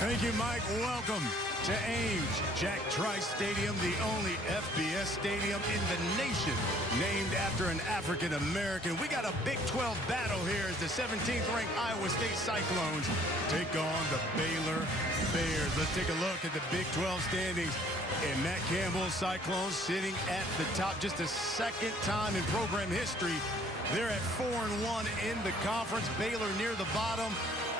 Thank you, Mike. Welcome to Ames, Jack Trice Stadium, the only FBS stadium in the nation named after an African-American. We got a Big 12 battle here as the 17th-ranked Iowa State Cyclones take on the Baylor Bears. Let's take a look at the Big 12 standings. And Matt Campbell's Cyclones sitting at the top, just the second time in program history. They're at 4-1 in the conference. Baylor near the bottom.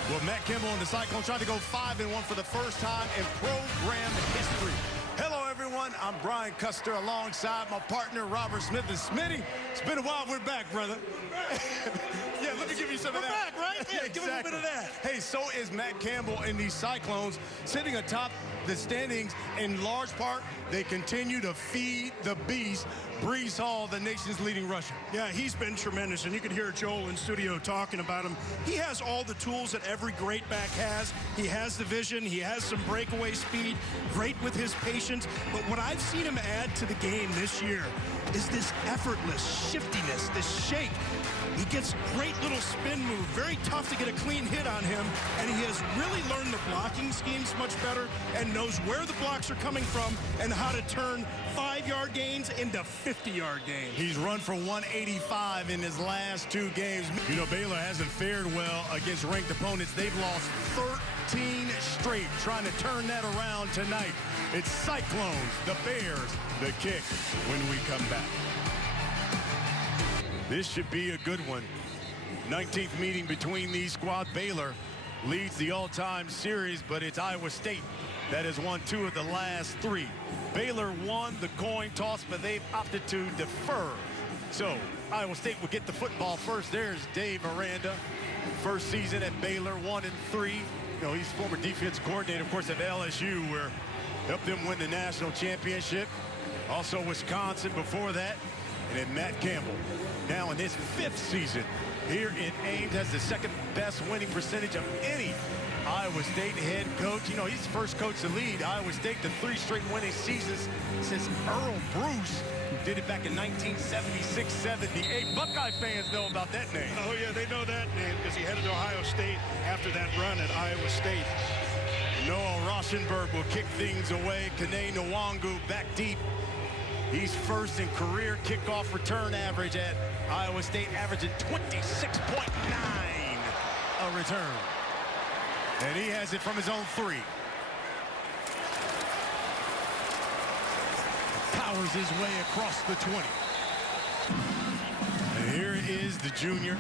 Well, Matt Campbell and the Cyclones trying to go 5-1 for the first time in program history. Hello, everyone. I'm Brian Custer alongside my partner, Robert Smith. And Smitty, it's been a while. We're back, brother. Yeah, let me give you some of that. We're back, right? Yeah, exactly. Give me a little bit of that. Hey, so is Matt Campbell and these Cyclones sitting atop the standings. In large part, they continue to feed the beast. Breece Hall, the nation's leading rusher. Yeah, he's been tremendous, and you can hear Joel in studio talking about him. He has all the tools that every great back has. He has the vision. He has some breakaway speed, great with his patience. But what I've seen him add to the game this year is this effortless shiftiness, this shake. He gets great little spin move, very tough to get a clean hit on him, and he has really learned the blocking schemes much better and knows where the blocks are coming from and how to turn 5-yard gains into 50-yard gains. He's run for 185 in his last 2 games. You know, Baylor hasn't fared well against ranked opponents. They've lost 13 straight, trying to turn that around tonight. It's Cyclones, the Bears, the kick when we come back. This should be a good one. 19th meeting between these squads. Baylor leads the all-time series, but it's Iowa State that has won 2 of the last 3. Baylor won the coin toss, but they've opted to defer. So Iowa State will get the football first. There's Dave Aranda, first season at Baylor, 1-3. You know, he's former defense coordinator, of course, at LSU, where helped them win the national championship. Also Wisconsin before that. And then Matt Campbell, now in his 5th season here in Ames, has the second best winning percentage of any Iowa State head coach. You know, he's the first coach to lead Iowa State to 3 straight winning seasons since Earl Bruce, who did it back in 1976-78. Buckeye fans know about that name. Oh, yeah, they know that name because he headed to Ohio State after that run at Iowa State. Noah Rauschenberg will kick things away. Kene Nwangu back deep. He's first in career kickoff return average at Iowa State, averaging 26.9 a return. And he has it from his own 3. Powers his way across the 20. And here is the junior.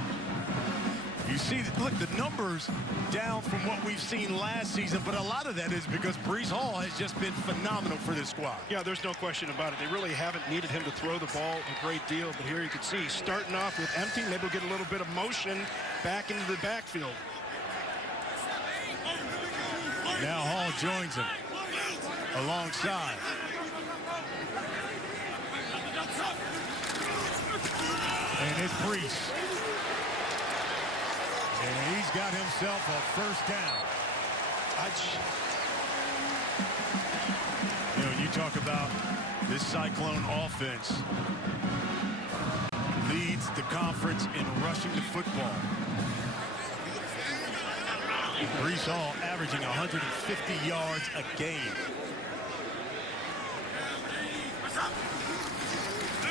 You see, look, the numbers down from what we've seen last season, but a lot of that is because Breece Hall has just been phenomenal for this squad. Yeah, there's no question about it. They really haven't needed him to throw the ball a great deal, but here you can see starting off with empty, maybe we'll get a little bit of motion back into the backfield. Now Hall joins him alongside. And it's Trice. And he's got himself a first down. You know, you talk about this Cyclone offense leads the conference in rushing the football. Breece Hall averaging 150 yards a game.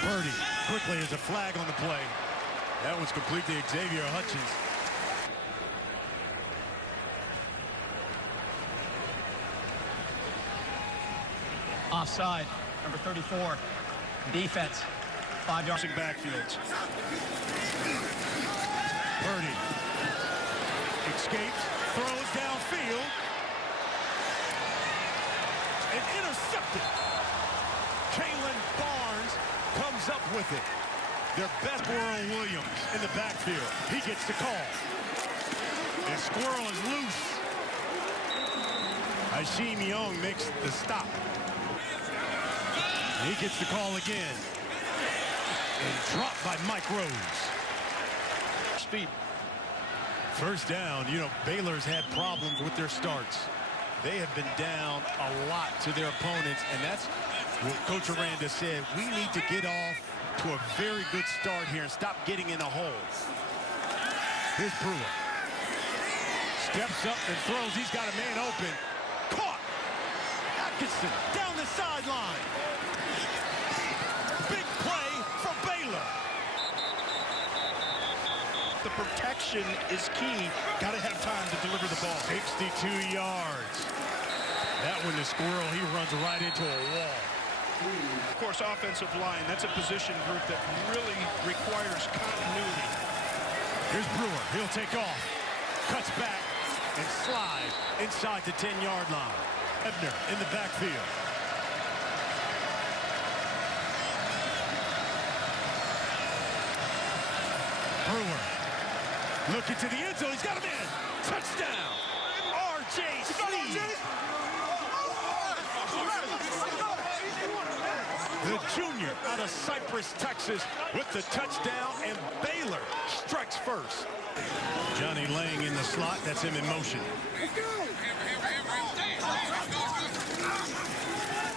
Purdy quickly as a flag on the play. That was complete to Xavier Hutchins. Offside, number 34. Defense, 5 yards. Backfields. Purdy escapes, throws downfield, and intercepted. Kalen Barnes comes up with it. Their best Squirrel Williams in the backfield. He gets the call. And Squirrel is loose. Hasheem Young makes the stop. He gets the call again. And dropped by Mike Rose. Speed. First down. You know, Baylor's had problems with their starts. They have been down a lot to their opponents, and that's what Coach Aranda said. We need to get off to a very good start here and stop getting in a hole. Here's Pruitt. Steps up and throws. He's got a man open. Caught. Atkinson down the sideline. Big play for Baylor. The protection is key. Got to have time to deliver the ball. 62 yards. That one, the squirrel, he runs right into a wall. Of course, offensive line, that's a position group that really requires continuity. Here's Brewer. He'll take off. Cuts back and slides inside the 10-yard line. Ebner in the backfield. Brewer looking to the end zone. He's got him in. Touchdown. R.J. Sneed. The junior out of Cypress, Texas, with the touchdown, and Baylor strikes first. Johnny Lang in the slot. That's him in motion.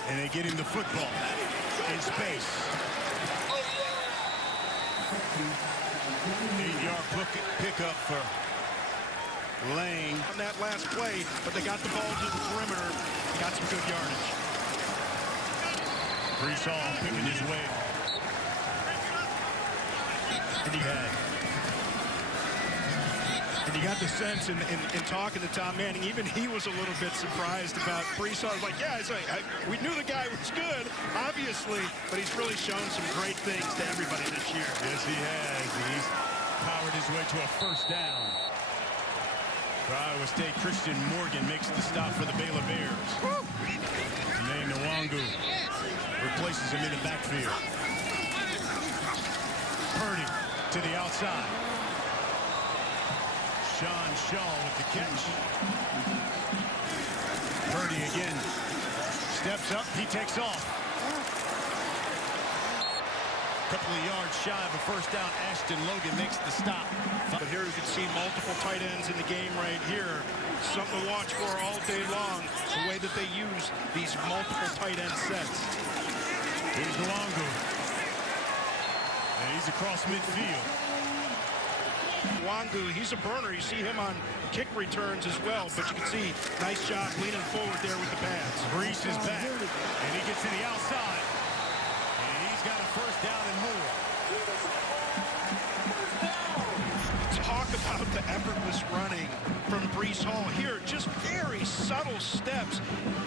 And they get him the football in space. 8-yard pickup for Lang. On that last play, but they got the ball to the perimeter, got some good yardage. Trice picking his way. And you got the sense in talking to Tom Manning, even he was a little bit surprised about Trice. I was like, yeah, we knew the guy was good, obviously, but he's really shown some great things to everybody this year. Yes, he has. He's powered his way to a first down. For Iowa State, Christian Morgan makes the stop for the Baylor Bears. Jermaine Nwangu replaces him in the backfield. Purdy to the outside. Sean Shaw with the catch. Purdy again. Steps up, he takes off. Couple of yards shy of a first down. Ashton Logan makes the stop. But here you can see multiple tight ends in the game right here. Something to watch for all day long, the way that they use these multiple tight end sets. Here's Nwangu. And he's across midfield. Nwangu, he's a burner. You see him on kick returns as well, but you can see nice job leaning forward there with the pads. Trice is back, and he gets to the outside. And he's got a first down and more. Talk about the effortless running from Breece Hall here. Just very subtle steps.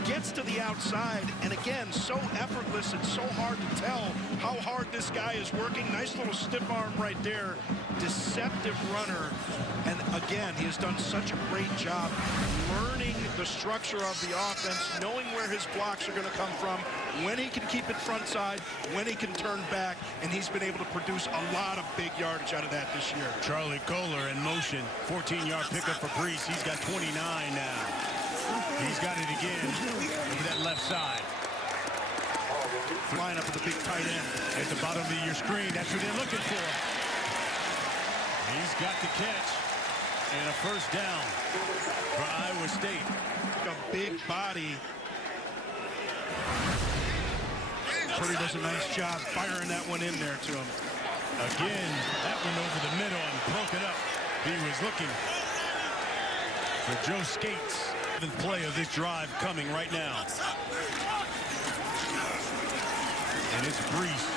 Gets to the outside, and again, so effortless and so hard to tell how hard this guy is working. Nice little stiff arm right there. Deceptive runner. And again, he has done such a great job learning the structure of the offense, knowing where his blocks are going to come from, when he can keep it front side, when he can turn back, and he's been able to produce a lot of big yardage out of that this year. Charlie Kohler in motion. 14-yard pickup for Breece. He's got 29 now. He's got it again over that left side. Line up with the big tight end. At the bottom of your screen, that's what they're looking for. He's got the catch. And a first down for Iowa State. A big body. Purdy does a nice job firing that one in there to him. Again, that one over the middle and broke it up. He was looking for Joe Skates. 7th play of this drive coming right now. And it's Breece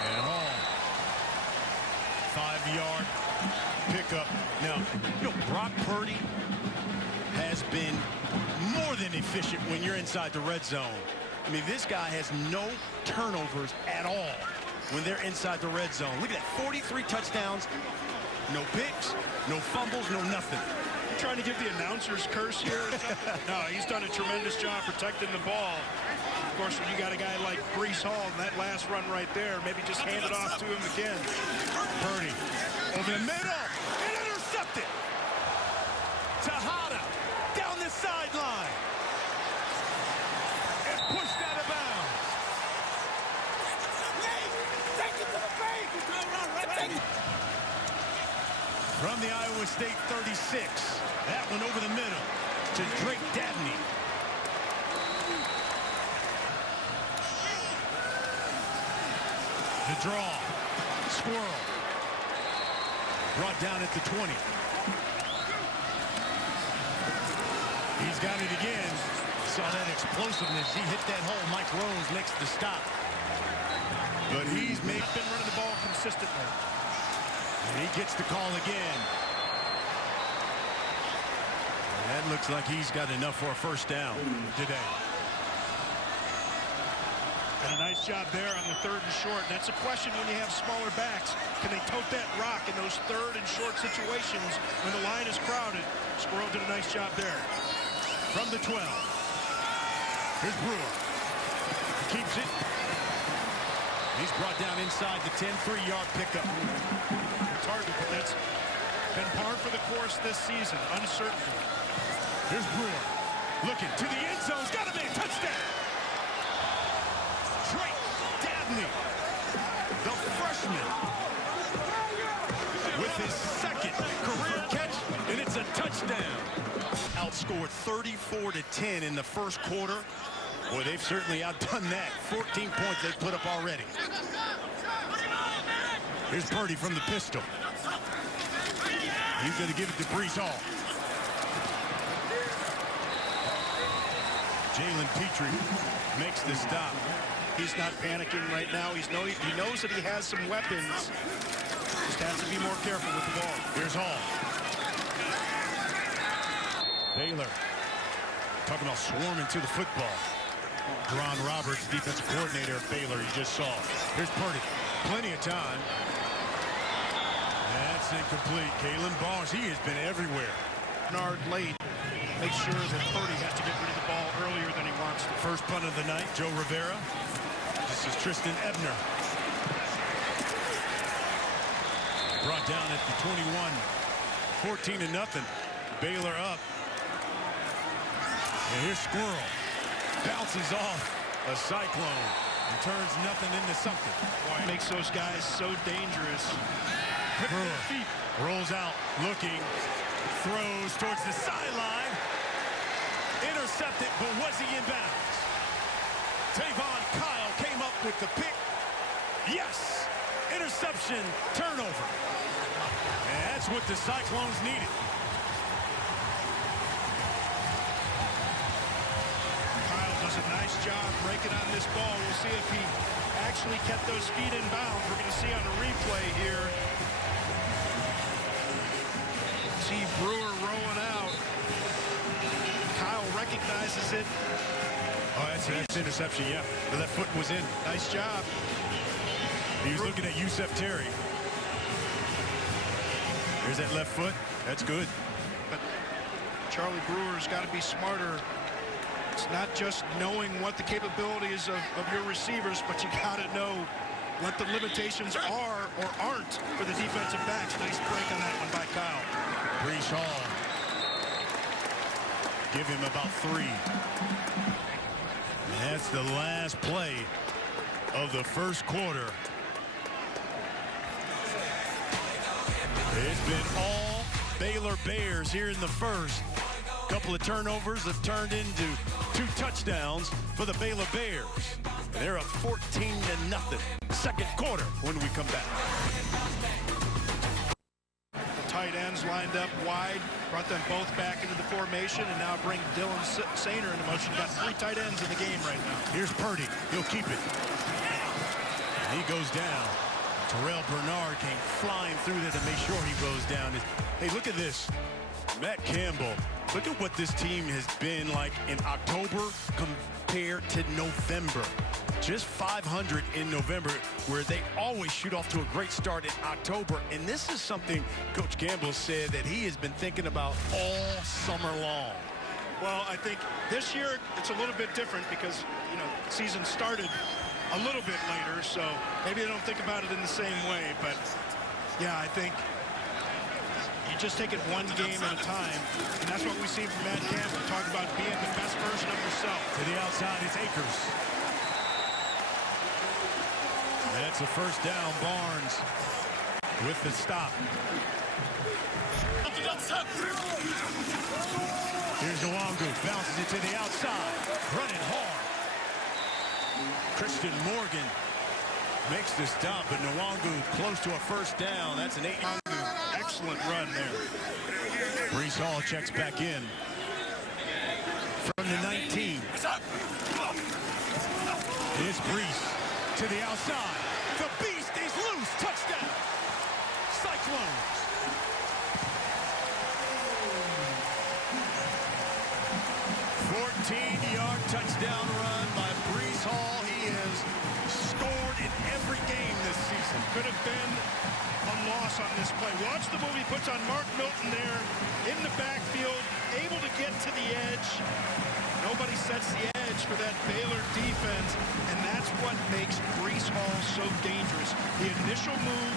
and Hall. 5-yard pickup. Now, you know, Brock Purdy has been more than efficient when you're inside the red zone. I mean, this guy has no turnovers at all when they're inside the red zone. Look at that, 43 touchdowns, no picks, no fumbles, no nothing. You trying to give the announcer's curse here? No, he's done a tremendous job protecting the ball. Of course, when you got a guy like Breece Hall and that last run right there, maybe just hand it off to him again. Purdy over the middle and intercepted. Tejada down the sideline and pushed out of bounds. From the Iowa State 36, that one over the middle to Drake Dabney. The draw, squirrel, brought down at the 20. He's got it again. Saw that explosiveness. He hit that hole. Mike Rose makes the stop. But he's been running the ball consistently. And he gets the call again. And that looks like he's got enough for a first down today. And a nice job there on the 3rd and short. That's a question when you have smaller backs. Can they tote that rock in those 3rd and short situations when the line is crowded? Squirrel did a nice job there. From the 12. Here's Brewer. He keeps it. He's brought down inside the 10, 3-yard pickup. Target, but that's been par for the course this season. Uncertainty. Here's Brewer. Looking to the end zone. It's got to be a touchdown. Trice, the freshman, with his 2nd career catch, and it's a touchdown. Outscored 34-10 in the first quarter. Boy, they've certainly outdone that. 14 points they've put up already. Here's Purdy from the pistol. He's going to give it to Breece Hall. Jalen Petrie makes the stop. He's not panicking right now. He knows that he has some weapons. Just has to be more careful with the ball. Here's Hall. Baylor talking about swarming to the football. Ron Roberts, defensive coordinator of Baylor, you just saw. Here's Purdy. Plenty of time. That's incomplete. Kalen Barnes, he has been everywhere. Bernard late. Make sure that Purdy has to get rid of the ball earlier than he wants to. First punt of the night, Joe Rivera. This is Tristan Ebner. Brought down at the 21. 14-0. Baylor up. And here's Squirrel. Bounces off a Cyclone and turns nothing into something. Boy, it makes those guys so dangerous. Brewer rolls out, looking, throws towards the sideline. Intercepted, but was he in bounds? Tavon Kyle came up with the pick. Yes! Interception, turnover. And that's what the Cyclones needed. Kyle does a nice job breaking on this ball. We'll see if he actually kept those feet in bounds. We're going to see on a replay here. See Brewer rolling out. Kyle recognizes it. Oh, that's interception, yeah. The left foot was in. Nice job. He was looking at Yusef Terry. There's that left foot. That's good. But Charlie Brewer's got to be smarter. It's not just knowing what the capabilities of your receivers, but you got to know what the limitations are or aren't for the defensive backs. Nice break on that one by Kyle. Breece Hall. Give him about 3. And that's the last play of the first quarter. It's been all Baylor Bears here in the first. A couple of turnovers have turned into 2 touchdowns for the Baylor Bears. And they're up 14-0. Second quarter when we come back. The tight ends lined up wide, brought them both back into the formation, and now bring Dylan Sainer into motion. Got 3 tight ends in the game right now. Here's Purdy. He'll keep it. And he goes down. Terrell Bernard came flying through there to make sure he goes down. Hey, look at this. Matt Campbell. Look at what this team has been like in October compared to November. Just 500 in November, where they always shoot off to a great start in October. And this is something Coach Campbell said that he has been thinking about all summer long. Well, I think this year it's a little bit different because, you know, the season started a little bit later, so maybe they don't think about it in the same way. But, yeah, I think you just take it one game at a time, and that's what we see from Matt Campbell. Talk about being the best version of yourself. To the outside, it's Akers. That's a first down. Barnes with the stop. Here's Nwangu, bounces it to the outside, running hard. Christian Morgan makes the stop, but Nwangu close to a first down. That's an 8. Excellent run there. Breece Hall checks back in. from the 19. It's Trice to the outside. The beast is loose. Touchdown. Cyclones. 14-yard touchdown run by Trice Hall. He has scored in every game this season. Could have been a loss on this play. Watch the move he puts on Mark Milton there in the backfield, able to get to the edge. Nobody sets the edge for that Baylor defense, and that's what makes Trice Hall so dangerous. The initial move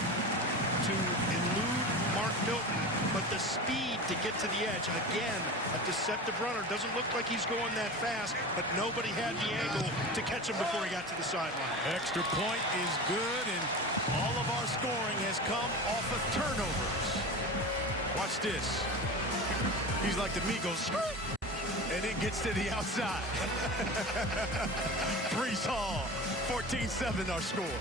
to elude Mark Milton, but the speed to get to the edge. Again, a deceptive runner. Doesn't look like he's going that fast, but nobody had the angle to catch him before he got to the sideline. Extra point is good, and all of our scoring has come off of turnovers. Watch this. He's like the Migos, and it gets to the outside. Trice Hall, 14-7 our score.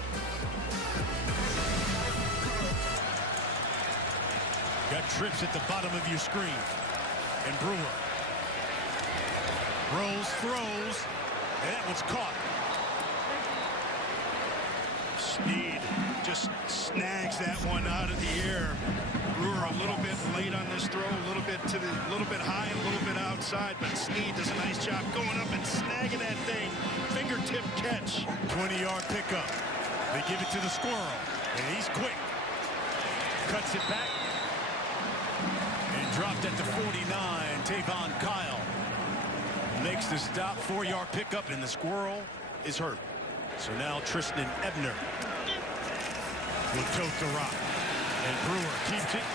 Got trips at the bottom of your screen. And Brewer rolls, throws, and that one's caught. Snead just snags that one out of the air. Brewer a little bit late on this throw, a little bit high, a little bit outside, but Snead does a nice job going up and snagging that thing. Fingertip catch. 20-yard pickup. They give it to the squirrel, and he's quick. Cuts it back. And dropped at the 49. Tavon Kyle makes the stop. 4-yard pickup, and the squirrel is hurt. So now Tristan Ebner will tote the rock. And Brewer keeps it.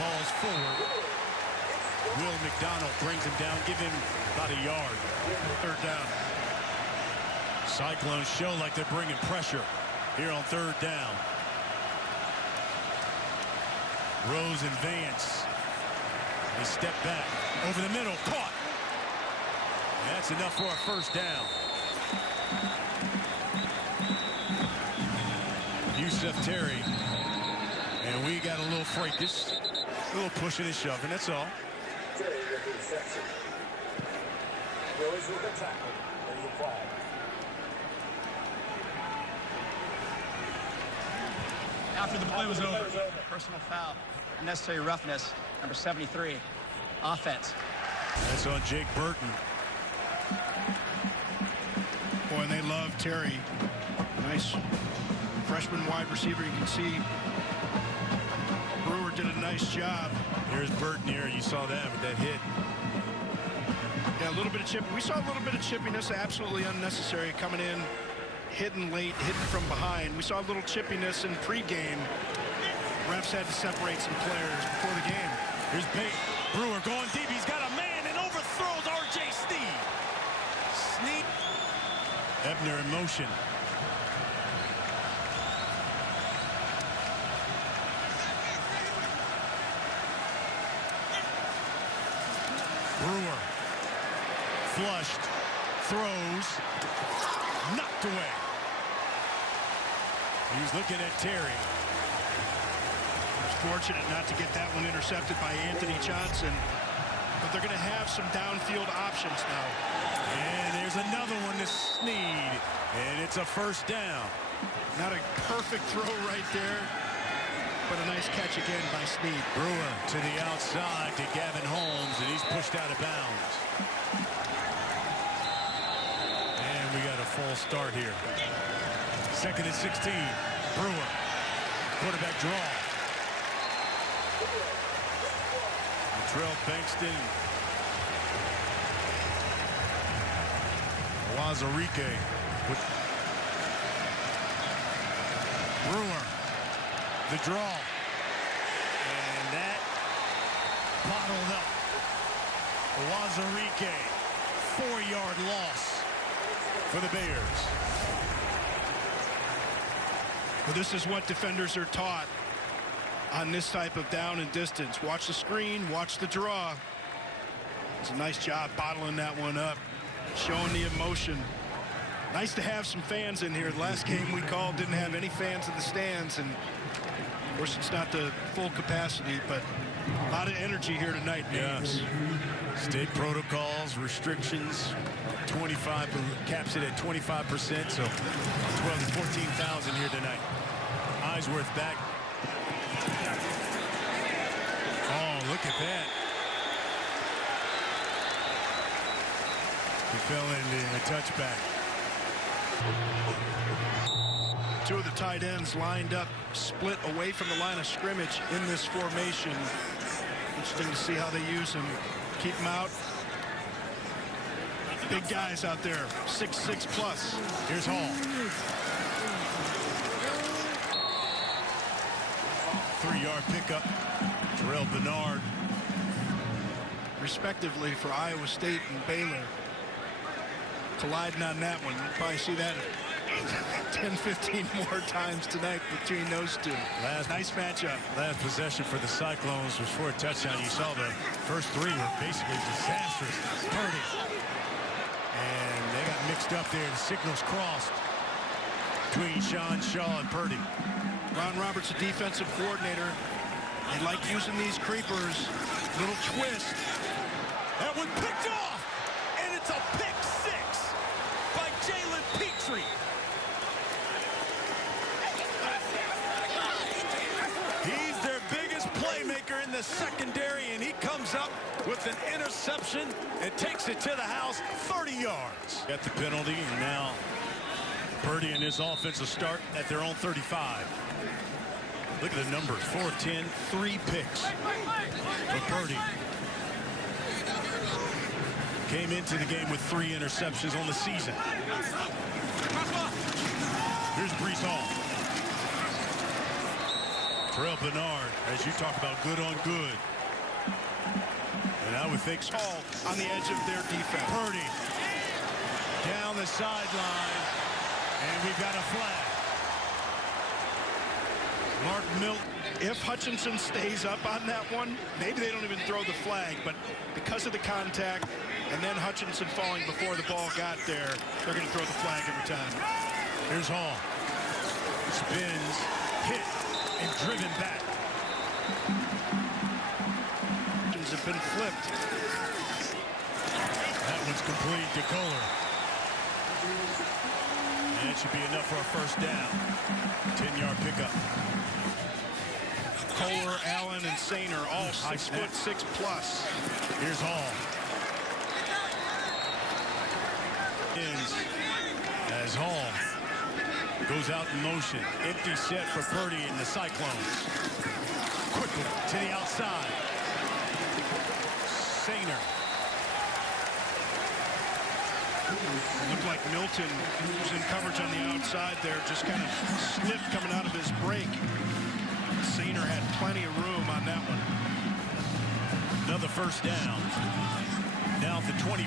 Falls forward. Will McDonald brings him down. Give him about a yard. 3rd down. Cyclones show like they're bringing pressure here on 3rd down. Rose and Vance. They step back. Over the middle. Caught. And that's enough for a 1st down. Yusuf Terry. And we got a little fracas. A little pushing and shoving. That's all. Terry with the interception. Rose with the tackle. There's a flag. After the play was over, personal foul, unnecessary roughness, number 73, offense. That's on Jake Burton. Boy, and they love Terry. Nice freshman wide receiver. You can see Brewer did a nice job. Here's Burton here. You saw that with that hit. Yeah, a little bit of chip. We saw a little bit of chippiness, absolutely unnecessary, coming in, hitting late, hitting from behind. We saw a little chippiness in pregame. Refs had to separate some players before the game. Here's Brewer going deep. He's got a man and overthrows R.J. Snead. Snead. Ebner in motion. Brewer. Flushed. Throws. Knocked away. He's looking at Terry. Fortunate not to get that one intercepted by Anthony Johnson, but they're going to have some downfield options now. And there's another one to Snead, and it's a 1st down. Not a perfect throw right there, but a nice catch again by Snead. Brewer to the outside to Gavin Holmes, and he's pushed out of bounds. And we got a false start here. 2nd and 16. Brewer, quarterback draw. Trell Bankston. Wazarique with Brewer. The draw. And that bottled up. Wazarique. 4-yard loss for the Bears. Well, this is what defenders are taught on this type of down and distance. Watch the screen, watch the draw. It's a nice job bottling that one up, showing the emotion. Nice to have some fans in here. The last game we called didn't have any fans in the stands, and of course it's not the full capacity, but A lot of energy here tonight, Ames. State protocols, restrictions, 25, caps it at 25%, so 12 to 14,000 here tonight. Eisworth back. Oh, look at that. He fell into a touchback. Two of the tight ends lined up, split away from the line of scrimmage in this formation. Interesting to see how they use him. Keep him out. Big guys out there, 6'6" plus. Here's Hall. 3-yard pickup. Terrell Bernard. Respectively for Iowa State and Baylor. Colliding on that one. You'll probably see that 10, 15 more times tonight between those two. Nice matchup. Last possession for the Cyclones was for a touchdown. You saw the first 3 were basically disastrous. Purdy. And they got mixed up there. The signals crossed between Sean Shaw and Purdy. Ron Roberts, a defensive coordinator. They like using these creepers. Little twist. That one picked off. And it's a pick 6 by Jalen Petrie. He's their biggest playmaker in the secondary, and he comes up with an interception and takes it to the house, 30 yards. Got the penalty, and now Purdy and his offense will start at their own 35. Look at the numbers, 4 of 10, 3 picks for Purdy. Came into the game with 3 interceptions on the season. Here's Brees Hall. Terrell Bernard, as you talk about good on good. And I would think Hall on the edge of their defense. Purdy down the sideline, and we've got a flag. Mark Milton. If Hutchinson stays up on that one, maybe they don't even throw the flag, but because of the contact and then Hutchinson falling before the ball got there, they're going to throw the flag every time. Here's Hall. Spins, hit, and driven back. Have been flipped. That one's complete to Kohler. And it should be enough for a first down. 10-yard pickup. Kohler, Allen, and Sainer, all 6'6" plus. Here's Hall. Ends as Hall goes out in motion. Empty set for Purdy and the Cyclones. Quickly to the outside. Sainer. It looked like Milton was in coverage on the outside there, just kind of slipped coming out of his break. Sainer had plenty of room on that one. Another first down. Now at the 25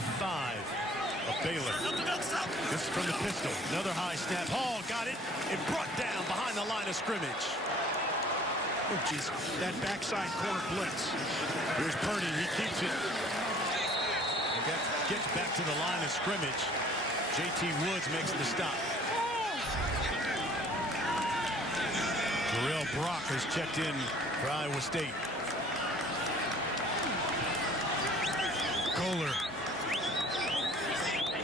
of Baylor. This is from the pistol. Another high snap. Hall got it and brought down behind the line of scrimmage. Oh, geez. That backside corner blitz. Here's Purdy. He keeps it. And gets back to the line of scrimmage. J.T. Woods makes the stop. Darrell Brock has checked in for Iowa State. Kohler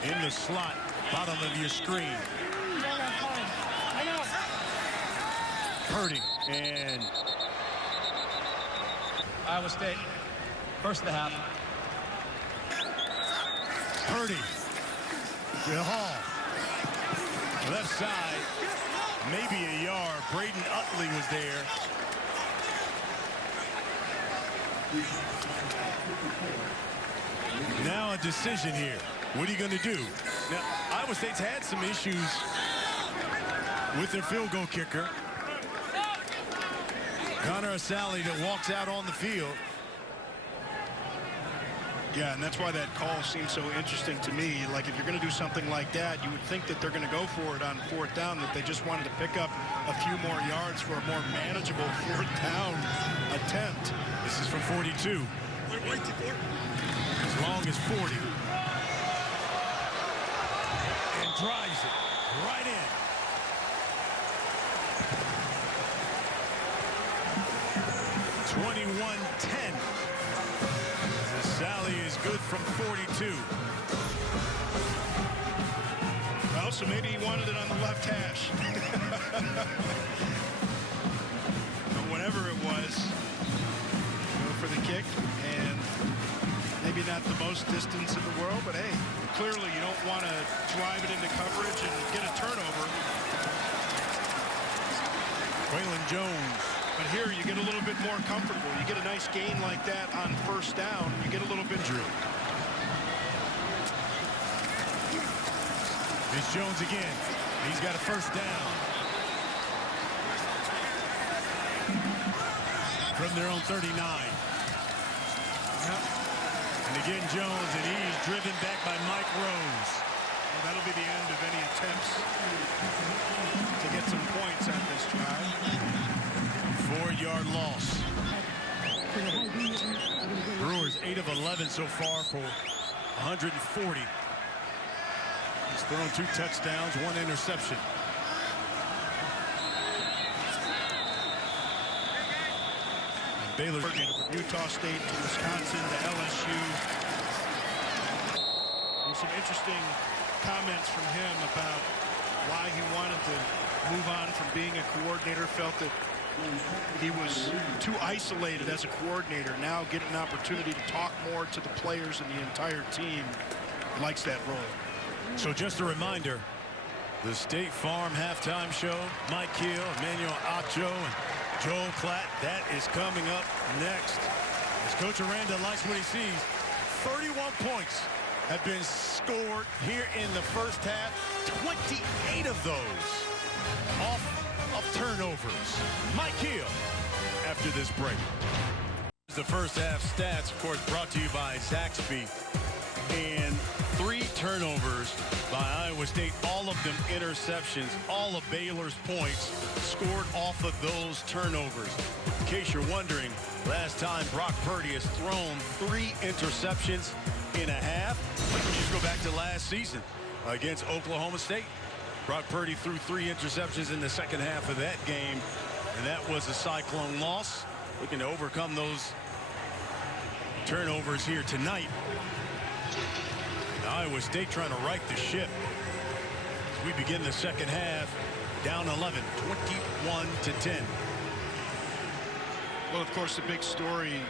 in the slot, bottom of your screen. Purdy and Iowa State, first of the half. Purdy. To Hall. Left side, maybe a yard. Braden Utley was there. Now a decision here. What are you going to do? Now, Iowa State's had some issues with their field goal kicker. Connor Asali that walks out on the field. Yeah, and that's why that call seems so interesting to me. Like, if you're going to do something like that, you would think that they're going to go for it on 4th down, that they just wanted to pick up a few more yards for a more manageable 4th down attempt. This is from 42. As long as 40. And drives it right in. 21-10. The Sally is good from 42. Well, so maybe he wanted it on the left hash. But whatever it was, go for the kick, and maybe not the most distance in the world, but hey, clearly you don't want to drive it into coverage and get a turnover. Waylon Jones. But here you get a little bit more comfortable. You get a nice gain like that on first down, you get a little bit drew. It's Jones again. He's got a first down. From their own 39. Yep. And again, Jones, and he's driven back by Mike Rose. Well, that'll be the end of any attempts to get some points on this drive. 4-yard loss. Brewers 8 of 11 so far for 140. He's thrown 2 touchdowns, 1 interception. And Baylor From Utah State to Wisconsin to LSU. There's some interesting comments from him about why he wanted to move on from being a coordinator, felt that he was too isolated as a coordinator. Now get an opportunity to talk more to the players and the entire team. Likes that role. So just a reminder, the State Farm halftime show, Mike Keel, Emmanuel Acho, and Joel Klatt, that is coming up next. As Coach Aranda likes what he sees, 31 points have been scored here in the first half, 28 of those off of turnovers. Mike Keel after this break. The first half stats, of course, brought to you by Zaxby. And 3 turnovers by Iowa State, all of them interceptions. All of Baylor's points scored off of those turnovers. In case you're wondering, last time Brock Purdy has thrown 3 interceptions in a half. Just go back to last season against Oklahoma State. Brock Purdy threw 3 interceptions in the second half of that game, and that was a Cyclone loss. Looking to overcome those turnovers here tonight. Iowa State trying to right the ship as we begin the second half, down 11, 21-10. Well, of course, the big story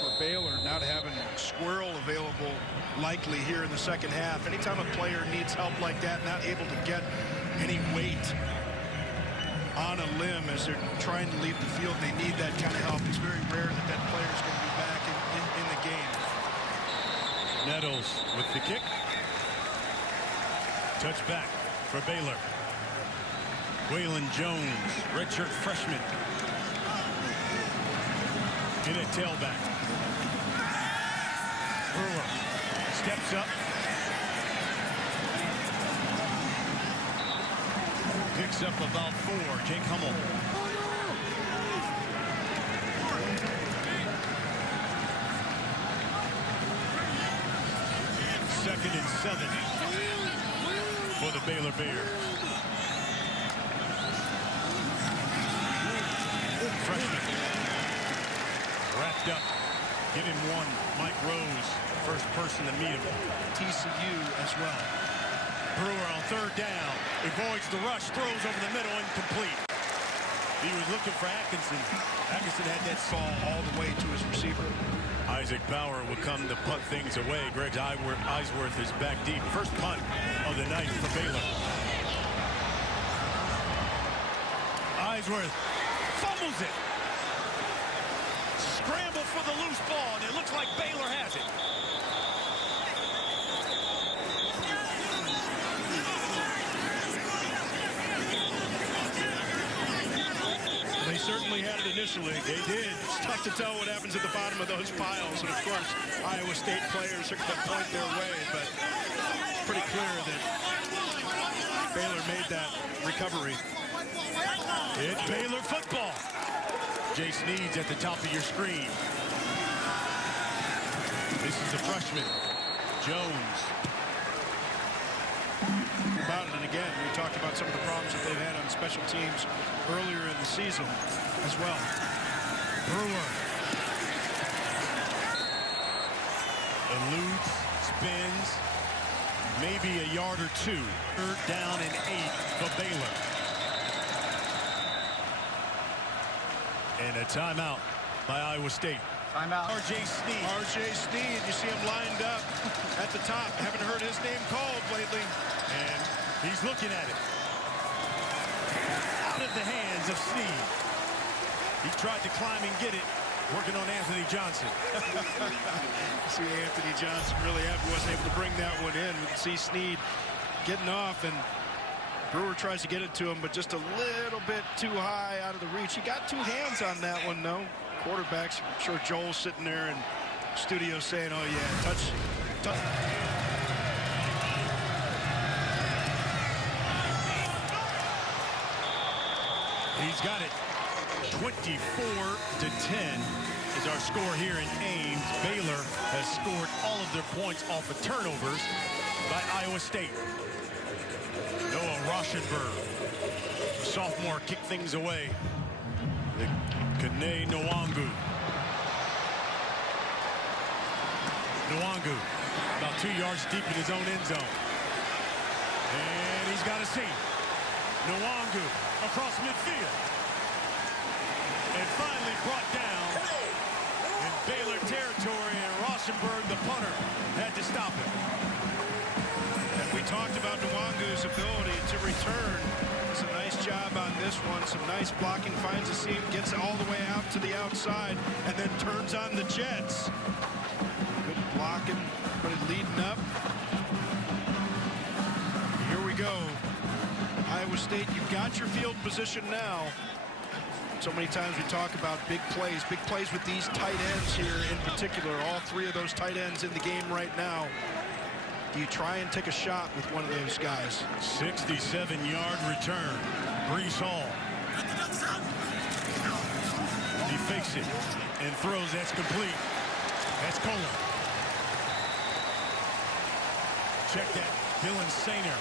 for Baylor not having Squirrel available likely here in the second half. Anytime a player needs help like that, not able to get any weight on a limb as they're trying to leave the field, they need that kind of help. It's very rare that that player is going to be back in the game. Nettles with the kick. Touchback for Baylor. Waylon Jones, redshirt freshman. In at tailback. Brewer steps up. Picks up about 4. Jake Hummel. Second and 7 for the Baylor Bears. Freshman wrapped up. Give him 1. Mike Rose, first person to meet him. TCU as well. Brewer on 3rd down. Avoids the rush, throws over the middle, incomplete. He was looking for Atkinson. Atkinson had that ball All the way to his receiver. Isaac Bauer will come to punt things away. Greg Eisworth is back deep. First punt of the night for Baylor. Eisworth fumbles it. Scramble for the loose ball, and it looks like Baylor has it. They certainly had it initially. They did. It's tough to tell what happens at the bottom of those piles. And, of course, Iowa State players are going to point their way. But it's pretty clear that Baylor made that recovery. It's Baylor football. Jace Needs at the top of your screen. This is the freshman, Jones. About it, and again, we talked about some of the problems that they've had on special teams earlier in the season as well. Brewer Eludes, spins, maybe a yard or two. Third down and 8 for Baylor. And a timeout by Iowa State. Timeout. R.J. Sneed. R.J. Sneed, you see him lined up at the top. Haven't heard his name called lately. And he's looking at it. Out of the hands of Sneed. He tried to climb and get it. Working on Anthony Johnson. See Anthony Johnson really wasn't able to bring that one in. We can see Sneed getting off, and Brewer tries to get it to him, but just a little bit too high out of the reach. He got 2 hands on that one, though. Quarterbacks, I'm sure Joel's sitting there in studio saying, oh yeah, touch. He's got it. 24-10 is our score here in Ames. Baylor has scored all of their points off of turnovers by Iowa State. Noah Rauschenberg, sophomore, kicked things away. The Kene Nwangu. Nwangu about 2 yards deep in his own end zone. And he's got a seat. Nwangu across midfield. And finally brought down in Baylor territory, and Rauschenberg, the punter, had to stop him. And we talked about Nwangu's ability to return. It's a nice job on this one. Some nice blocking, finds a seam, gets all the way out to the outside, and then turns on the Jets. Good blocking, but it leading up. Here we go. Iowa State, you've got your field position now. So many times we talk about big plays with these tight ends here in particular. All 3 of those tight ends in the game right now. Do you try and take a shot with one of those guys? 67-yard return. Brees Hall. He fakes it and throws. That's complete. That's Kohler. Check that. Dylan Sainer.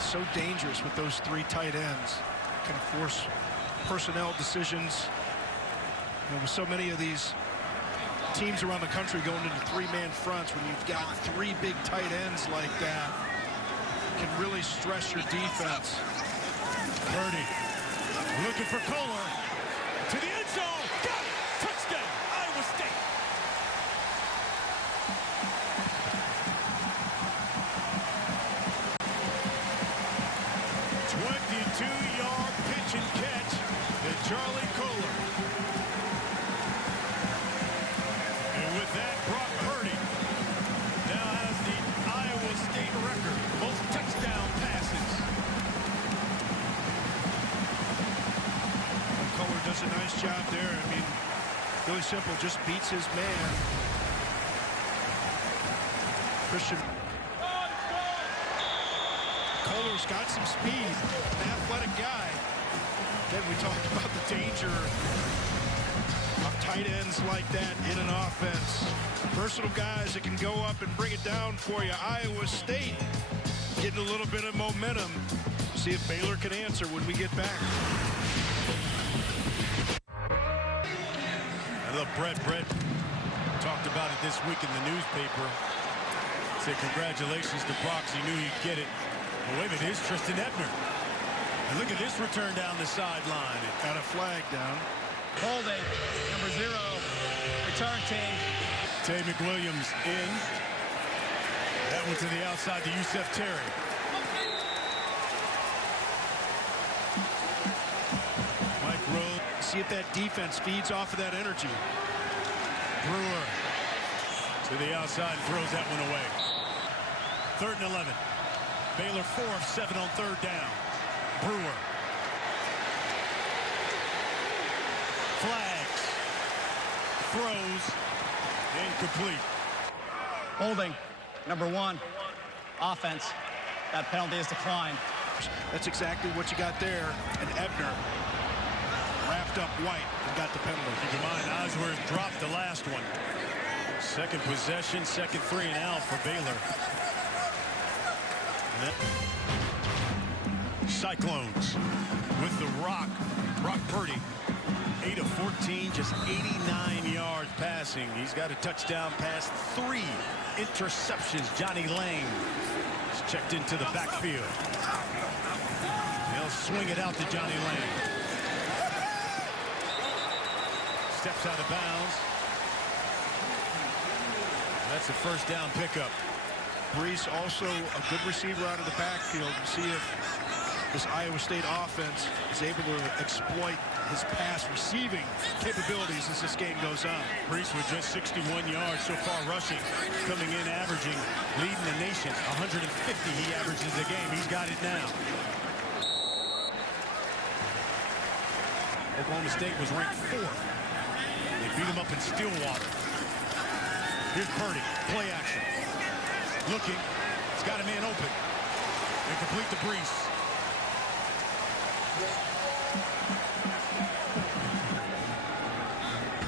So dangerous with those 3 tight ends. Can force personnel decisions. And with so many of these teams around the country going into 3-man fronts, when you've got 3 big tight ends like that, can really stress your defense. Purdy looking for Kohler to the end zone. Got it! Touchdown, Iowa State. Yard pitch and catch to Charlie Kohler. And with that, Brock Purdy now has the Iowa State record, most touchdown passes. Kohler does a nice job there. I mean, really simple, just beats his man. Christian. Kohler's got some speed, an athletic guy. Again, we talked about the danger of tight ends like that in an offense. Versatile guys that can go up and bring it down for you. Iowa State getting a little bit of momentum. See if Baylor can answer when we get back. I love Brett talked about it this week in the newspaper. Said congratulations to Brock. He knew he'd get it. Well, wait a minute, here's Tristan Ebner. And look at this return down the sideline. Got a flag down. Holding, number 0, return team. Tay McWilliams in. That one to the outside to Yusef Terry. Mike Rowe. See if that defense feeds off of that energy. Brewer to the outside, throws that one away. 3rd and 11. Baylor 4 of 7 on 3rd down. Brewer. Flags. Throws. Incomplete. Holding, number 1, offense. That penalty is declined. That's exactly what you got there. And Ebner wrapped up White and got the penalty. Keep in mind, Osworth dropped the last one. Second possession, second 3 and out for Baylor. Cyclones with the rock. Brock Purdy 8 of 14, just 89 yards passing. He's got a touchdown pass, 3 interceptions. Johnny Lang is checked into the backfield. They'll swing it out to Johnny Lang. Steps out of bounds. That's a first down pickup. Trice also a good receiver out of the backfield. You see if this Iowa State offense is able to exploit his pass receiving capabilities as this game goes on. Trice with just 61 yards so far rushing, coming in averaging, leading the nation. 150 he averages a game. He's got it now. Oklahoma State was ranked 4th. They beat him up in Stillwater. Here's Purdy, play action. Looking, he's got a man open. And complete to Trice.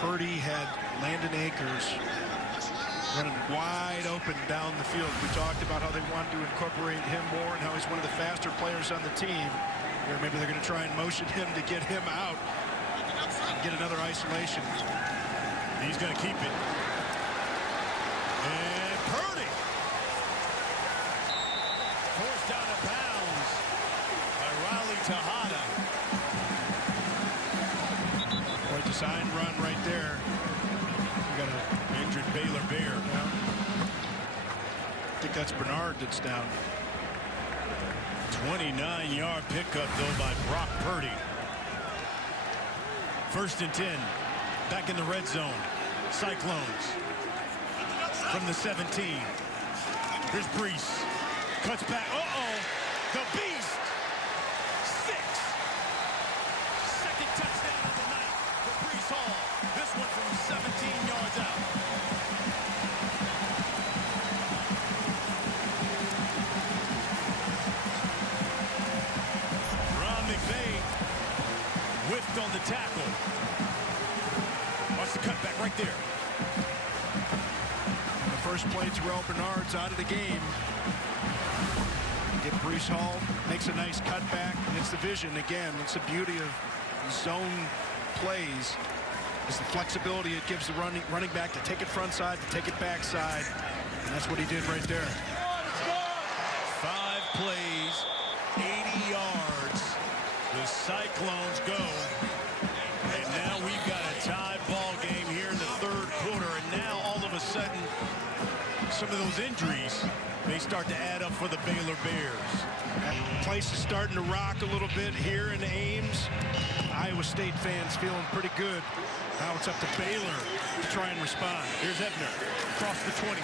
Purdy had Landon Akers running wide open down the field. We talked about how they wanted to incorporate him more and how he's one of the faster players on the team. Or maybe they're going to try and motion him to get him out and get another isolation. He's going to keep it. And Purdy forced out of bounds by Riley Tejada. Boy, design run right there. We got an Injured Baylor Bear. I think that's Bernard that's down. 29-yard pickup, though, by Brock Purdy. 1st and 10. Back in the red zone. Cyclones. From the 17. Here's Trice. Cuts back. Uh-oh. The Beast. 6. Second touchdown of the night for Trice Hall. This one from 17 yards out. Whiffed on the tackle. Watch the cutback right there. The first play, Terrell Bernard's out of the game. Get Trice Hall, makes a nice cutback. It's the vision again. It's the beauty of zone plays. It's the flexibility it gives the running back to take it front side, to take it back side. And that's what he did right there. 5 plays, 80 yards. The Cyclones go. And now we've got a tied ball game here in the 3rd quarter. And now all of a sudden, some of those injuries may start to add up for the Baylor Bears. That place is starting to rock a little bit here in Ames. Iowa State fans feeling pretty good. Now it's up to Baylor to try and respond. Here's Ebner across the 20.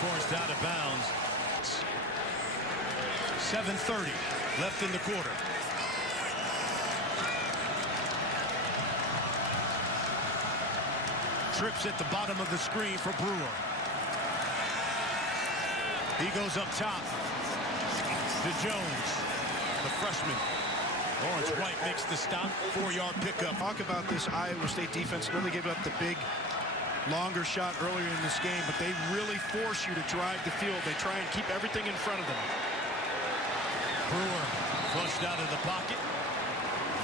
Forced out of bounds. 7:30 left in the quarter. Trips at the bottom of the screen for Brewer. He goes up top to Jones, the freshman. Lawrence White makes the stop. 4-yard pickup. Talk about this Iowa State defense. Really gave up the big, longer shot earlier in this game, but they really force you to drive the field. They try and keep everything in front of them. Brewer flushed out of the pocket.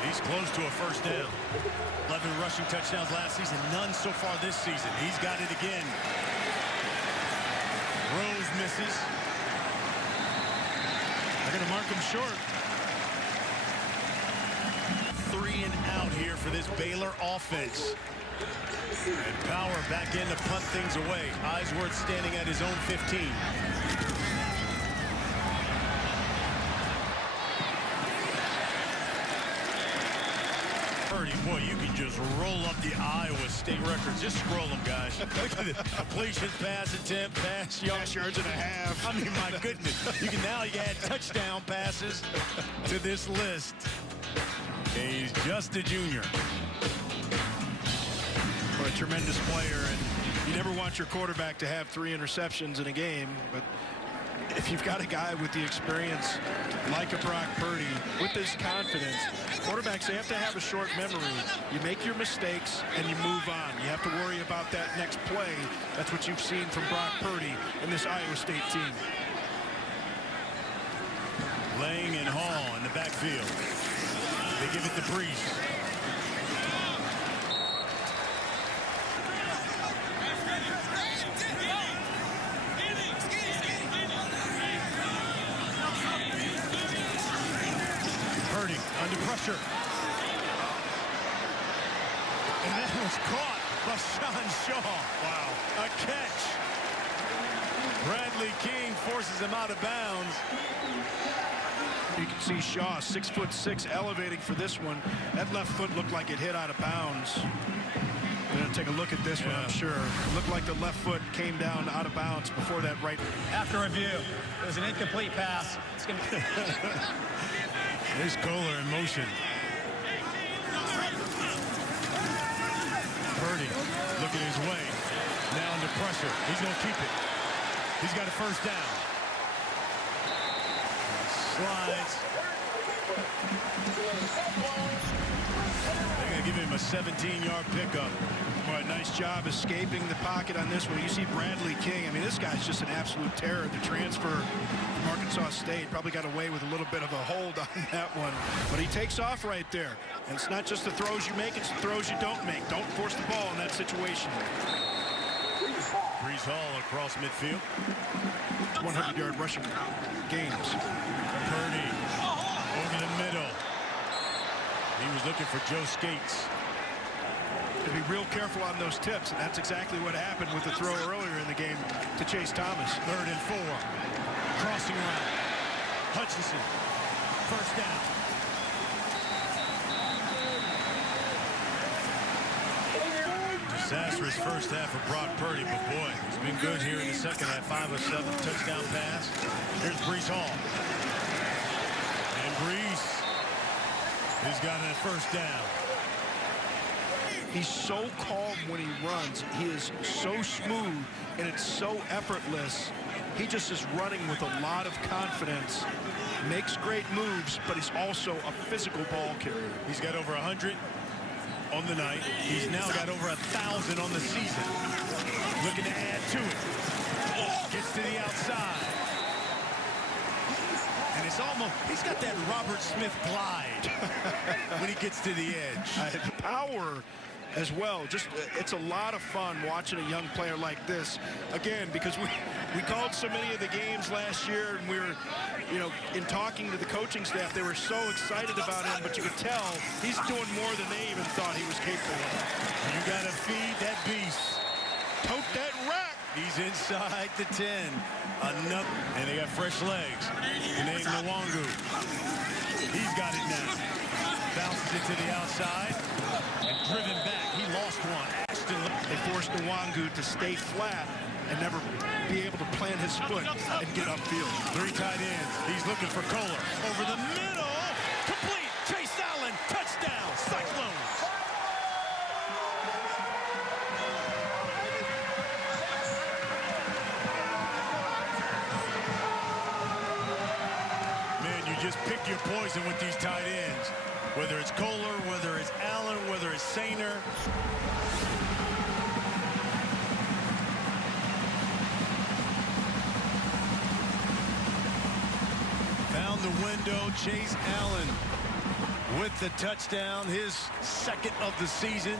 He's close to a first down. 11 rushing touchdowns last season, none so far this season. He's got it again. Rose misses. They're going to mark him short. 3 and out here for this Baylor offense. And Power back in to punt things away. Eisworth standing at his own 15. Boy, you can just roll up the Iowa State records. Just scroll them, guys. Look at it. Completions, pass attempt, pass yards and a half. I mean, my goodness. You can add touchdown passes to this list. He's just a junior. What a tremendous player, and you never want your quarterback to have 3 interceptions in a game, but if you've got a guy with the experience like a Brock Purdy with this confidence, quarterbacks, they have to have a short memory. You make your mistakes and you move on. You have to worry about that next play. That's what you've seen from Brock Purdy and this Iowa State team. Lang and Hall in the backfield. They give it to Trice. Purdy under pressure. And that was caught by Sean Shaw. Wow. A catch. Bradley King forces him out of bounds. You can see Shaw, 6'6", elevating for this one. That left foot looked like it hit out of bounds. We're going to take a look at this one, I'm sure. It looked like the left foot came down out of bounds before that right. After review, it was an incomplete pass. It's going to be... There's Kohler in motion. Purdy looking his way. Now under pressure. He's going to keep it. He's got a first down. Slides. They're going to give him a 17-yard pickup. Boy, nice job escaping the pocket on this one. You see Bradley King. I mean, this guy's just an absolute terror. The transfer from Arkansas State probably got away with a little bit of a hold on that one. But he takes off right there. And it's not just the throws you make, it's the throws you don't make. Don't force the ball in that situation. Trice Hall across midfield. 100-yard rushing gains. Purdy over the middle. He was looking for Joe Skates. To be real careful on those tips, and that's exactly what happened with the throw earlier in the game to Chase Thomas. 3rd and 4. Crossing route. Hutchinson. First down. Disastrous first half for Brock Purdy, but boy, he's been good here in the second half. 5 of 7, touchdown pass. Here's Trice Hall. And Trice has got a first down. He's so calm when he runs. He is so smooth, and it's so effortless. He just is running with a lot of confidence, makes great moves, but he's also a physical ball carrier. He's got over 100 on the night. He's now got over 1,000 on the season. Looking to add to it. Gets to the outside. And it's almost, he's got that Robert Smith glide when he gets to the edge. Power as well. Just it's a lot of fun watching a young player like this. Again, because we called so many of the games last year, and we were, you know, in talking to the coaching staff, they were so excited about him, but you could tell he's doing more than they even thought he was capable of. You got to feed that beast. Tote that rack. He's inside the 10. Enough. And they got fresh legs. The name Nwangu. He's got it now. Bounces it to the outside. And driven back. He lost one. Ashton. They forced Nwangu to stay flat and never be able to plant his foot and get upfield. 3 tight ends. He's looking for Kohler. Over the middle. Complete. Chase Allen. Touchdown. Cyclones. Man, you just pick your poison with these tight ends. Whether it's Kohler, whether it's Allen, whether it's Sainer. Found the window. Chase Allen with the touchdown, his 2nd of the season.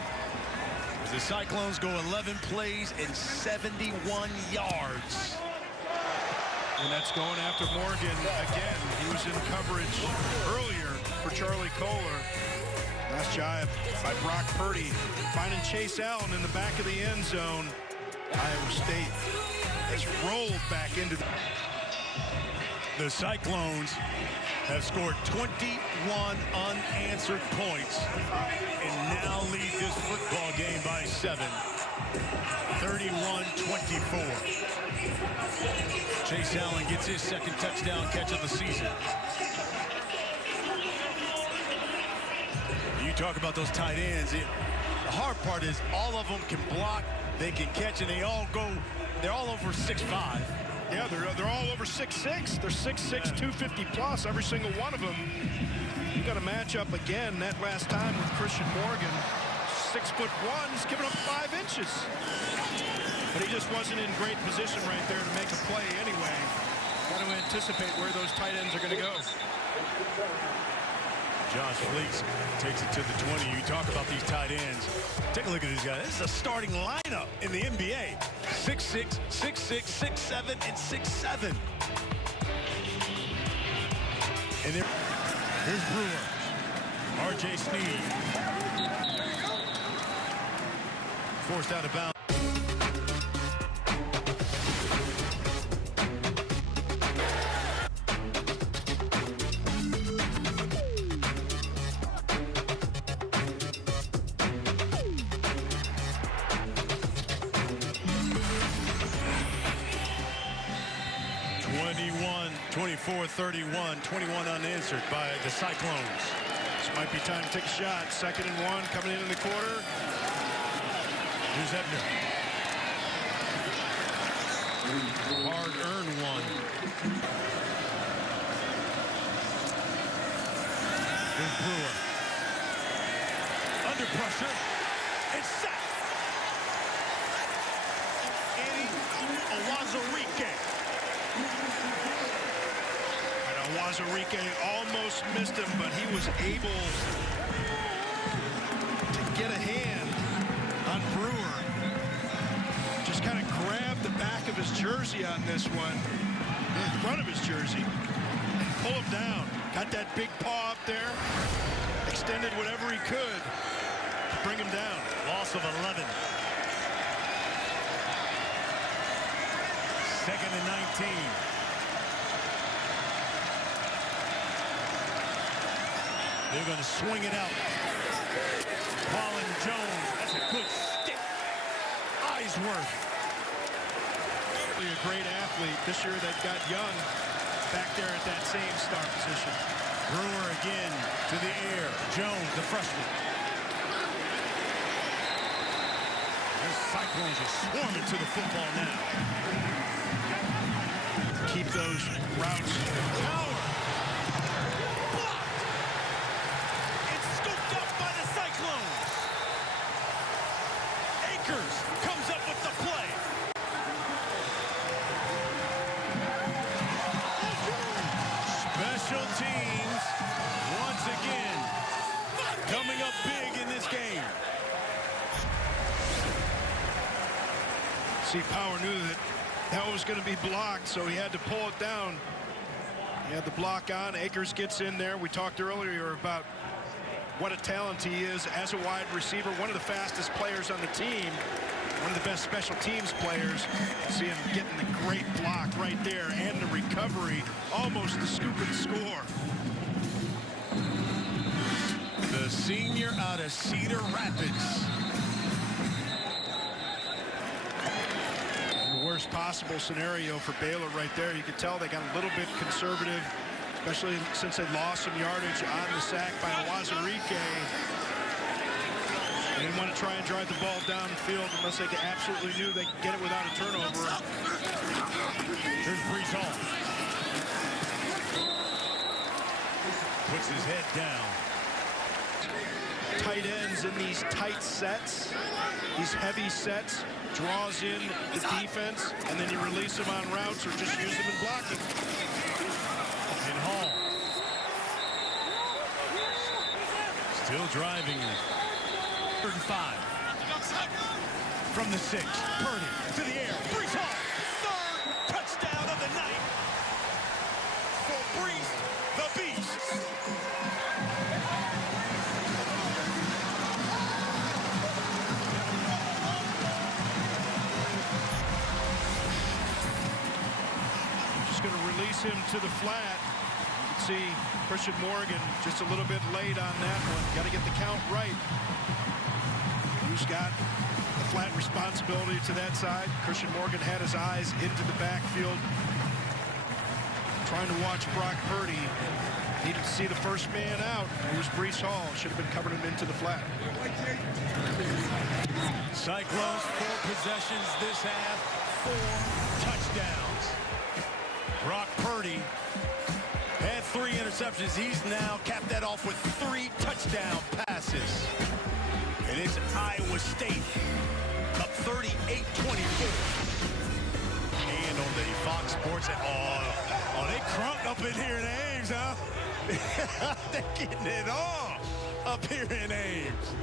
The Cyclones go 11 plays and 71 yards. And that's going after Morgan again. He was in coverage earlier for Charlie Kohler. Nice job by Brock Purdy finding Chase Allen in the back of the end zone. Iowa State has rolled back into the Cyclones have scored 21 unanswered points and now lead this football game by 7. 31-24. Chase Allen gets his 2nd touchdown catch of the season. You talk about those tight ends. The hard part is all of them can block, they can catch, and they're all over 6'5". Yeah, they're all over 6'6". They're 6'6", 250 plus, every single one of them. You got a matchup again that last time with Christian Morgan. 6'1", he's giving up 5 inches. But he just wasn't in great position right there to make a play anyway. Got to anticipate where those tight ends are going to go. Josh Fleeks takes it to the 20. You talk about these tight ends. Take a look at these guys. This is a starting lineup in the NBA. 6'6", 6'6", 6'7", and 6'7". And here's Brewer. R.J. Sneed. Forced out of bounds. 24-31, 21 unanswered by the Cyclones. This might be time to take a shot. 2nd and 1 coming in the quarter. Here's Ebner. Hard-earned one. Here's Brewer. Under pressure. It's sacked. Awazarike. Wazarike almost missed him, but he was able to get a hand on Brewer. Just kind of grabbed the back of his jersey on this one, the front of his jersey, and pull him down. Got that big paw up there, extended whatever he could to bring him down. Loss of 11. 2nd and 19. They're going to swing it out. Colin Jones. That's a good stick. Eisworth. A great athlete this year that got young back there at that same star position. Brewer again to the air. Jones, the freshman. The Cyclones are swarming to the football now. Keep those routes. Power. Comes up with the play. Special teams once again coming up big in this game. See, Power knew that was going to be blocked, so he had to pull it down. He had the block on. Akers gets in there. We talked earlier about what a talent he is as a wide receiver, one of the fastest players on the team, one of the best special teams players. See him getting the great block right there and the recovery, almost the scoop and score. The senior out of Cedar Rapids. The worst possible scenario for Baylor right there. You could tell they got a little bit conservative, especially since they lost some yardage on the sack by Wazarike. They didn't want to try and drive the ball downfield unless they absolutely knew they could get it without a turnover. Here's Brees Hall. Puts his head down. Tight ends in these tight sets, these heavy sets, draws in the defense, and then you release them on routes or just use them in blocking. And Hall. Still driving. 3rd and 5. From the 6. Purdy to the air. Brees Hall. 3rd touchdown of the night for Brees, the Beast. Just going to release him to the flat. You can see Christian Morgan just a little bit late on that one. Got to get the count right. Who's got the flat responsibility to that side? Christian Morgan had his eyes into the backfield, trying to watch Brock Purdy. Needed to see the first man out. It was Brees Hall. Should have been covering him into the flat. Cyclones 4 possessions this half, 4 touchdowns. Brock Purdy had 3 interceptions. He's now capped that off with 3 touchdown passes. And it's Iowa State up 38-24. And on the Fox Sports, oh, they crunk up in here in Ames, huh? They're getting it all up here in Ames.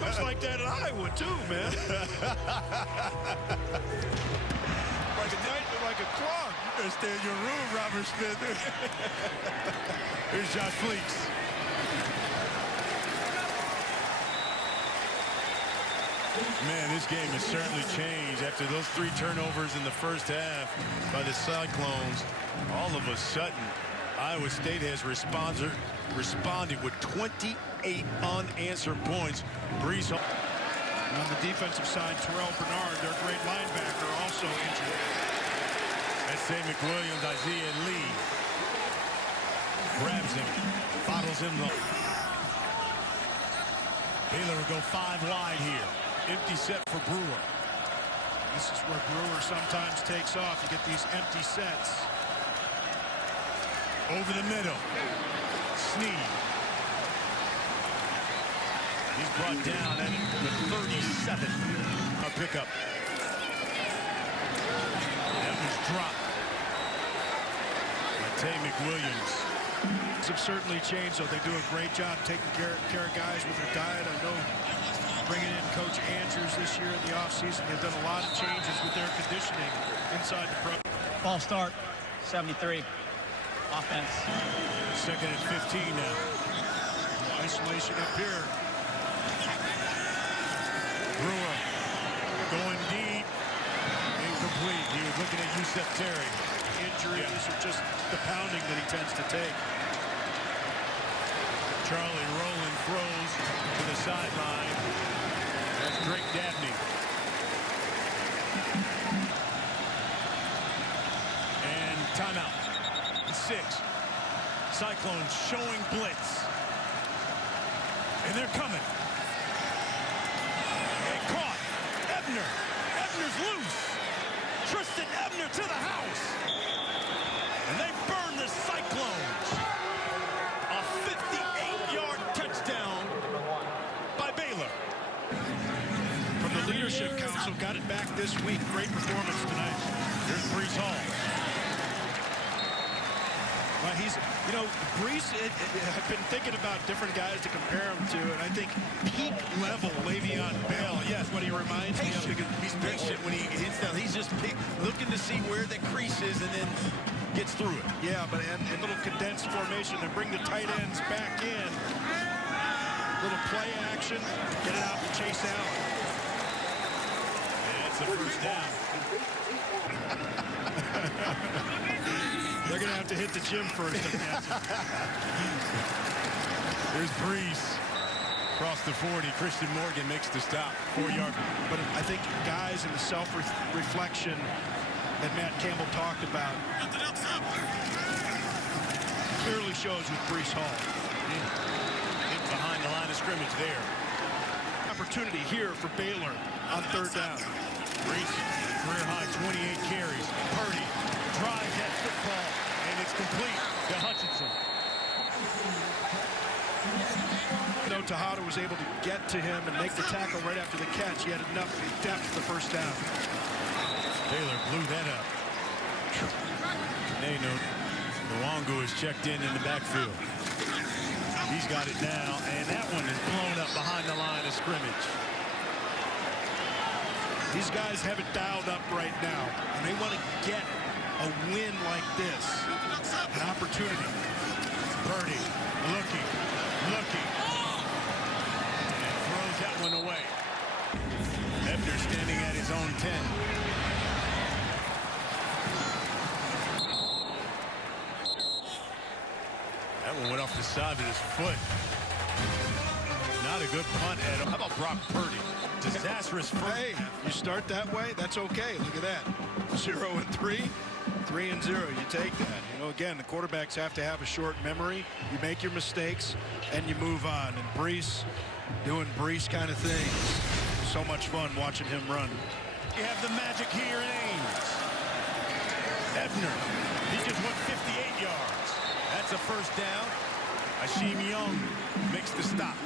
Looks like that in Iowa, too, man. Like a night, like a clock. You better stay in your room, Robert Smith. Here's Josh Fleeks. Man, this game has certainly changed after those 3 turnovers in the first half by the Cyclones. All of a sudden, Iowa State has responded with 28 unanswered points. Brees Hall. On the defensive side, Terrell Bernard, their great linebacker, also injured. That's Say McWilliams, Isaiah Lee. Grabs him, bottles him low. Baylor will go 5 wide here. Empty set for Brewer. This is where Brewer sometimes takes off. You get these empty sets. Over the middle. Sneed. He's brought down at the 37. A pickup. That was dropped. Tay McWilliams. Have certainly changed, so they do a great job taking care of guys with their diet. I know bringing in Coach Andrews this year in the offseason, they've done a lot of changes with their conditioning inside the pro. Ball start, 73. Offense. Second and 15 now. Isolation up here. Brewer going deep. Incomplete. He was looking at Yusef Terry. Injuries or just the pounding that he tends to take. Charlie Rowland throws to the sideline. That's Drake Dabney. And timeout. 6. Cyclones showing blitz. And they're coming. And caught. Ebner. Ebner's loose. Tristan Ebner to the house. And they burn the Cyclones. A 58-yard touchdown by Baylor. From the Leadership Council, got it back this week. Great performance tonight. Here's Brees Hall. Well, he's, you know, Brees, I've been thinking about different guys to compare him to, and I think peak level Le'Veon Bell, yes, what he reminds me of. Because He's patient when he hits down. He's just looking to see where the crease is and then gets through it. yeah, but and little condensed formation and bring the tight ends back in. Little play action, get it out to Chase Allen. And that's the first down. They're going to have to hit the gym first. There's Brees. Across the 40, Christian Morgan makes the stop. 4-yard. But I think guys in the self-reflection that Matt Campbell talked about clearly shows with Brees Hall. In behind the line of scrimmage there. Opportunity here for Baylor on 3rd down. Brees, career high 28 carries. Purdy drives that football, and it's complete to Hutchinson. You know, Tejada was able to get to him and make the tackle right after the catch. He had enough depth for first down. Baylor blew that up. Nano Nwangu is checked in the backfield. He's got it now, and that one is blown up behind the line of scrimmage. These guys have it dialed up right now, and they want to get a win like this. An opportunity. Purdy looking, and throws that one away. Ebner standing at his own 10. That one went off the side of his foot. Not a good punt at all. How about Brock Purdy? Disastrous first. Hey, you start that way, that's okay. Look at that. 0-3, 3-0. You take that. You know, again, the quarterbacks have to have a short memory. You make your mistakes, and you move on. And Brees doing Brees kind of things. So much fun watching him run. You have the magic here in Ames. Ebner, he just went 58 yards. That's a first down. Ashim Young makes the stop.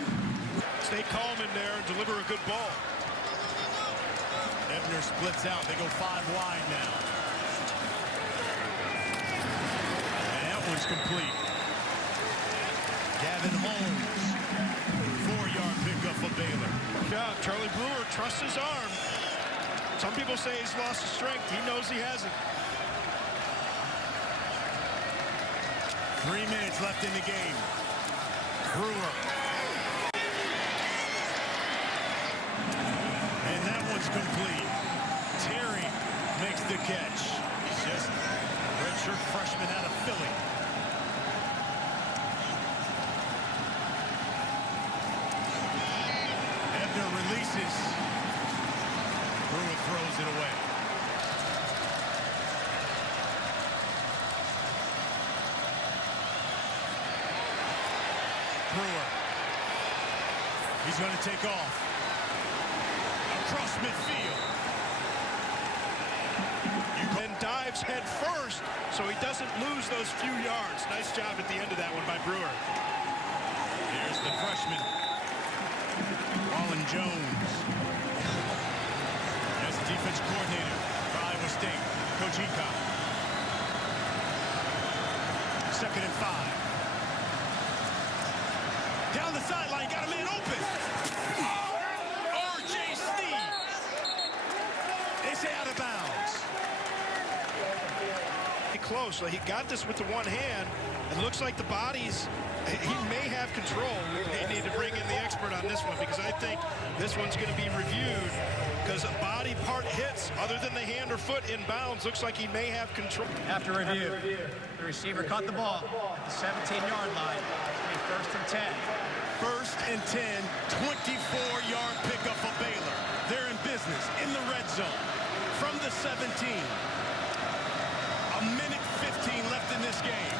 Stay calm in there and deliver a good ball. Ebner splits out. They go 5 wide now. And that one's complete. Gavin Holmes, 4-yard pickup for Baylor. Yeah, Charlie Brewer trusts his arm. Some people say he's lost his strength. He knows he hasn't. 3 minutes left in the game. Brewer. And that one's complete. Terry makes the catch. He's just a redshirt freshman out of Philly. Ebner releases. Brewer throws it away. Brewer. He's going to take off. Across midfield. And dives head first, so he doesn't lose those few yards. Nice job at the end of that one by Brewer. Here's the freshman, Colin Jones. As the defense coordinator for Iowa State, Coach Eacock. 2nd and 5. Down the sideline, got a man open. R.J. Sneed. They say out of bounds. Close. He got this with the one hand. It looks like the bodies, he may have control. They need to bring in the expert on this one because I think this one's going to be reviewed because a body part hits other than the hand or foot in bounds. Looks like he may have control. After review, the receiver caught the ball at the 17-yard line. It's 1st and 10. 1st and 10, 24-yard pickup for Baylor. They're in business in the red zone from the 17. A minute 15 left in this game.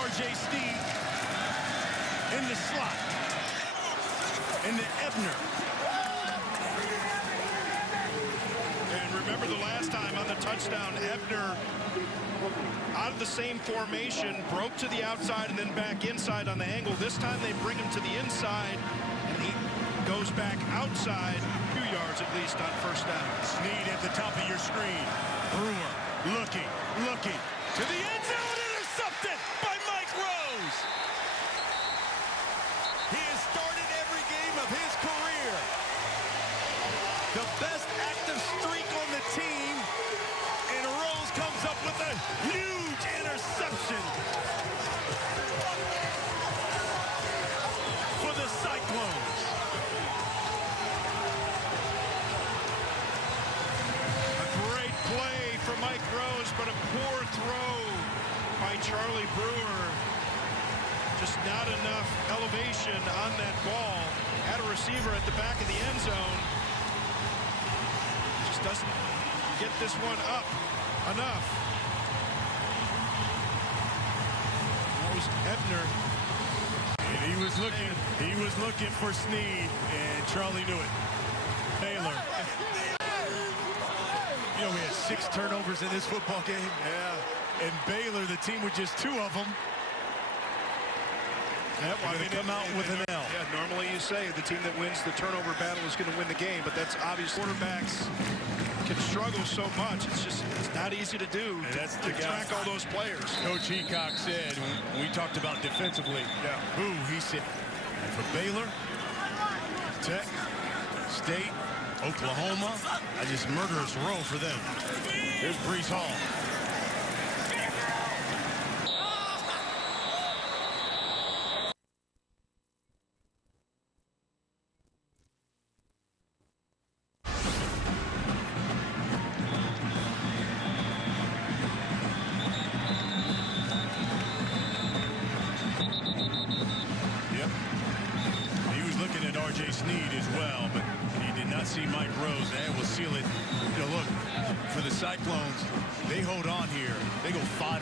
R.J. Sneed in the slot. And then Ebner. And remember the last time on the touchdown, Ebner out of the same formation, broke to the outside and then back inside on the angle. This time they bring him to the inside, and he goes back outside, 2 yards at least on 1st down. Sneed at the top of your screen. Brewer looking to the end zone, intercepted by Mike Rose. He has started every game of his career. The best active streak on the team, and Rose comes up with a huge interception for the Cyclones. Play for Mike Rose, but a poor throw by Charlie Brewer. Just not enough elevation on that ball. Had a receiver at the back of the end zone. Just doesn't get this one up enough. That was Ebner. And he was looking for Sneed, and Charlie knew it. Baylor. You know, we had 6 turnovers in this football game. Yeah. And Baylor, the team with just 2 of them. Yep, Well, they come out with an L. Yeah, normally you say the team that wins the turnover battle is going to win the game, but that's obvious. Quarterbacks can struggle so much. It's not easy to do. And that's to track all those players. Coach Eacock said when we talked about defensively. Yeah. Boo, he said. And for Baylor, Tech, State, Oklahoma, just murderous row for them. Here's Breece Hall. Yep. He was looking at R.J. Sneed as well, but he did not see Mike Rose. That will seal it. You know, look, for the Cyclones, they hold on here. They go 5-1.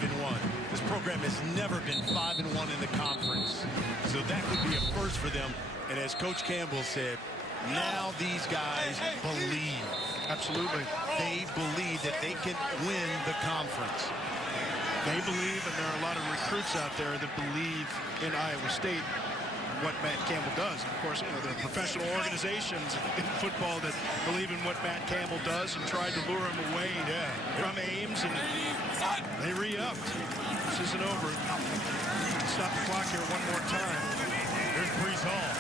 This program has never been 5-1 in the conference. So that could be a first for them. And as Coach Campbell said, now these guys believe. Absolutely. They believe that they can win the conference. They believe, and there are a lot of recruits out there that believe in Iowa State. what Matt Campbell does. And of course, there are professional organizations in football that believe in what Matt Campbell does and tried to lure him away from Ames, and they re-upped. This isn't over. Stop the clock here one more time. Here's Trice Hall.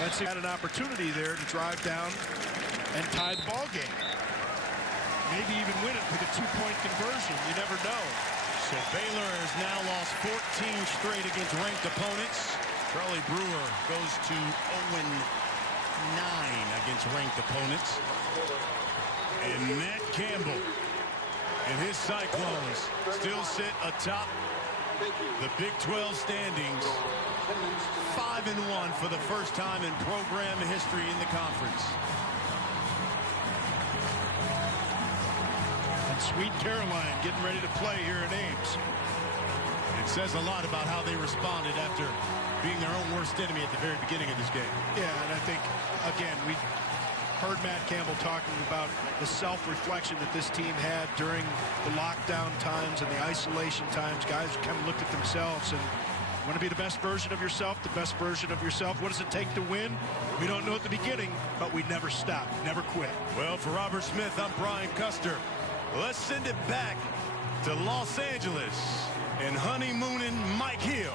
Let's see, had an opportunity there to drive down and tie the ball game. Maybe even win it with a two-point conversion. You never know. So Baylor has now lost 14 straight against ranked opponents. Charlie Brewer goes to 0-9 against ranked opponents. And Matt Campbell and his Cyclones still sit atop the Big 12 standings. 5-1 for the first time in program history in the conference. And Sweet Caroline getting ready to play here in Ames. It says a lot about how they responded after being their own worst enemy at the very beginning of this game. Yeah, and I think, again, we heard Matt Campbell talking about the self-reflection that this team had during the lockdown times and the isolation times. Guys kind of looked at themselves and want to be the best version of yourself, the best version of yourself. What does it take to win? We don't know at the beginning, but we never stop, never quit. Well, for Robert Smith, I'm Brian Custer. Let's send it back to Los Angeles and honeymooning Mike Hill.